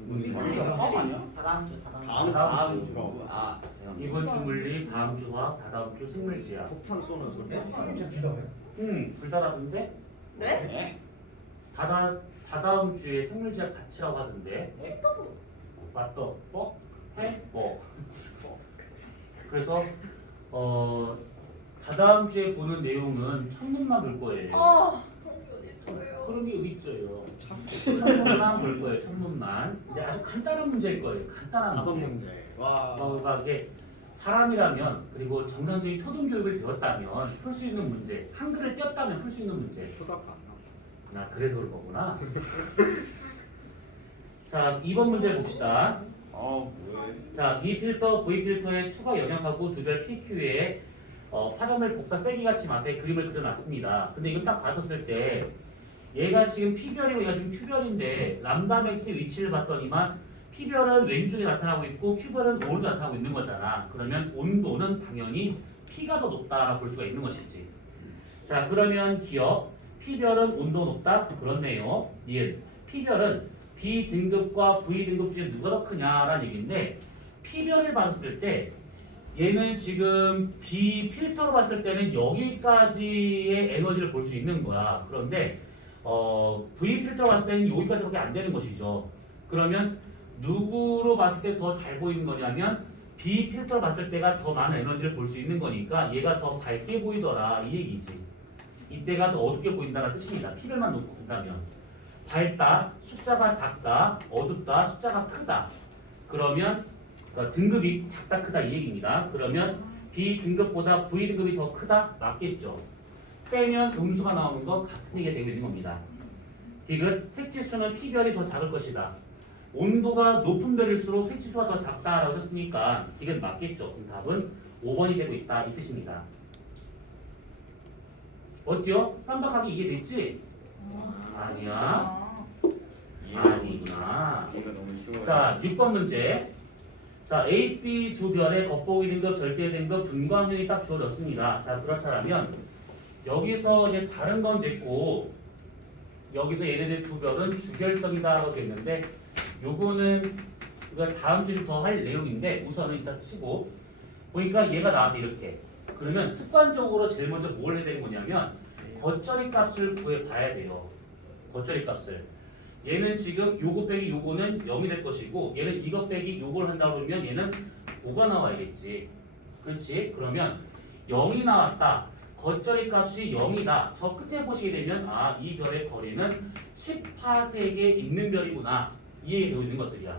누군지 우리가 화학 아니야? 다다음 주 다다음 주. 다음 주. 아, 이번 주 물리, 다음 주 화학, 다다음 주 생물지학. 폭탄 쏘는 소리. 둘 다라던데? 네? 네? 다다음 주에 생물지학 같이라고 하던데. 맞다. 해? 그래서 다다음 주에 보는 내용은 천문만 볼 거예요. 아, 어디 있어요? 그런 게 어디 있어요? 천문만 볼 거예요. 천문만. 근데 아주 간단한 문제일 거예요. 간단한 다섯 문제. 문제. 와. 그러니까 이게 사람이라면 그리고 정상적인 초등교육을 배웠다면 풀 수 있는 문제, 한글을 띄었다면 풀 수 있는 문제. 초답 안 나와. 그래서 그런 거구나. 자, 2번 문제 봅시다. 뭐해? 자, B 필터, V 필터의 2가 영역하고 두별 PQ에 파점을 복사 세기같이 앞에 그림을 그려놨습니다. 근데 이거 딱 봤었을 때 얘가 지금 P별이고 얘가 지금 Q별인데 람다 맥스의 위치를 봤더니만 P별은 왼쪽에 나타나고 있고 Q별은 오른쪽에 나타나고 있는 거잖아. 그러면 온도는 당연히 P가 더 높다라고 볼 수가 있는 것이지. 자, 그러면 기억 P별은 온도 높다? 그렇네요. 니은 P별은 B 등급과 V 등급 중에 누가 더 크냐라는 얘기인데 P별을 봤을 때 얘는 지금 B 필터로 봤을 때는 여기까지의 에너지를 볼 수 있는 거야. 그런데 V 필터로 봤을 때는 여기까지밖에 안 되는 것이죠. 그러면 누구로 봤을 때 더 잘 보이는 거냐면 B 필터로 봤을 때가 더 많은 에너지를 볼 수 있는 거니까 얘가 더 밝게 보이더라 이 얘기지. 이때가 더 어둡게 보인다는 뜻입니다. P별만 놓고 본다면 밝다, 숫자가 작다, 어둡다, 숫자가 크다. 그러면 그러니까 등급이 작다 크다 이 얘기입니다. 그러면 B 등급보다 V 등급이 더 크다? 맞겠죠. 빼면 음수가 나오는 거 같은 얘기가 되고 있는 겁니다. 디귿 색지수는 P별이 더 작을 것이다. 온도가 높은 별일수록 색지수가 더 작다라고 했으니까 디귿 맞겠죠. 그럼 답은 5번이 되고 있다 이 뜻입니다. 어때요? 깜박하게 이해됐지? 아니야. 아니구나. 이거 너무 쉬워요. 자, 6번 문제. 자, A, B 두 별의 겉보기 등급, 절대 등급, 분광률이 딱 주어졌습니다. 자, 그렇다면 여기서 이제 다른 건 됐고 여기서 얘네들 두 별은 주결성이다라고 됐는데 요거는 우리가 다음 주에 더 할 내용인데 우선은 일단 치고 보니까 얘가 나왔다 이렇게. 그러면 습관적으로 제일 먼저 뭘 해야 되는 거냐면 겉절이 값을 구해봐야 돼요. 겉절이 값을. 얘는 지금 요거 빼기 요거는 0이 될 것이고 얘는 이거 빼기 요걸 한다 그러면 얘는 5가 나와야겠지. 그렇지? 그러면 0이 나왔다. 겉절이 값이 0이다. 저 끝에 보시게 되면 이 별의 거리는 10파섹에 있는 별이구나. 이 얘기 되고 있는 것들이야.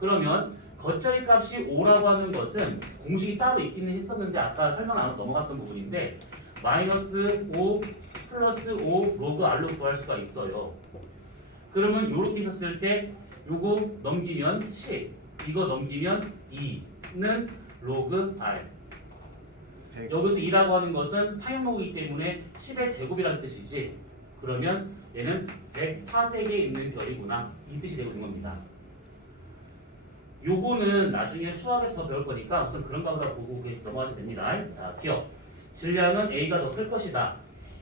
그러면 겉절이 값이 5라고 하는 것은 공식이 따로 있기는 했었는데 아까 설명 안 하고 넘어갔던 부분인데 마이너스 5 플러스 5 로그 R로 구할 수가 있어요. 그러면 요렇게 있었을 때 요거 넘기면 10 이거 넘기면 2는 로그 R. 여기서 2라고 하는 것은 사용로그이기 때문에 10의 제곱이라는 뜻이지. 그러면 얘는 100파섹에 있는 별이구나 이 뜻이 되고 있는 겁니다. 요거는 나중에 수학에서 더 배울 거니까 우선 그런 거보다 보고 넘어가도 됩니다. 자, 기억. 질량은 A가 더 클 것이다.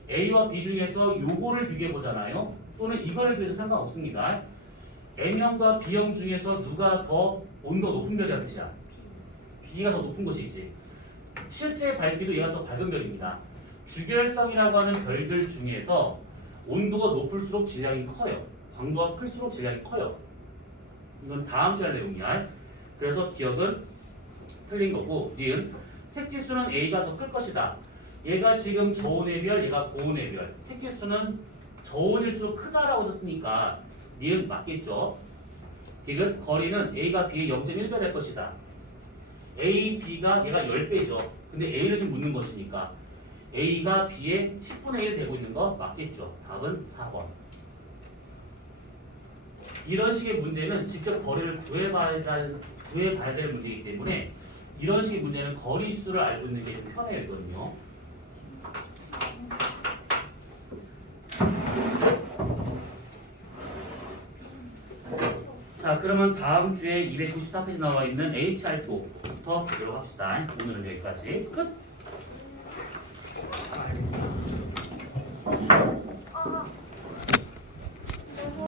A와 B 중에서 요거를 비교해 보잖아요. 또는 이걸 비교해도 상관없습니다. M형과 B형 중에서 누가 더 온도 높은 별이라는 뜻이야. B가 더 높은 것이지. 실제 밝기도 얘가 더 밝은 별입니다. 주결성이라고 하는 별들 중에서 온도가 높을수록 질량이 커요. 광도가 클수록 질량이 커요. 이건 다음 주에 할 내용이야. 그래서 기억은 틀린 거고 니은 색지수는 A가 더 클 것이다. 얘가 지금 저온의 별, 얘가 고온의 별. 색지수는 저온일수록 크다라고 했으니까 니은 맞겠죠. 디귿 거리는 A가 B의 0.1배 될 것이다. A, B가 얘가 10배죠. 근데 A를 지금 묻는 것이니까 A가 B의 10분의 1 되고 있는 거 맞겠죠. 답은 4번. 이런 식의 문제는 직접 거리를 구해봐야 될 문제이기 때문에 이런 식의 문제는 거리수를 알고 있는 게 좀 편해요. 자, 그러면 다음 주에 294페이지 나와 있는 HR4부터 들어갑시다. 오늘은 여기까지 끝.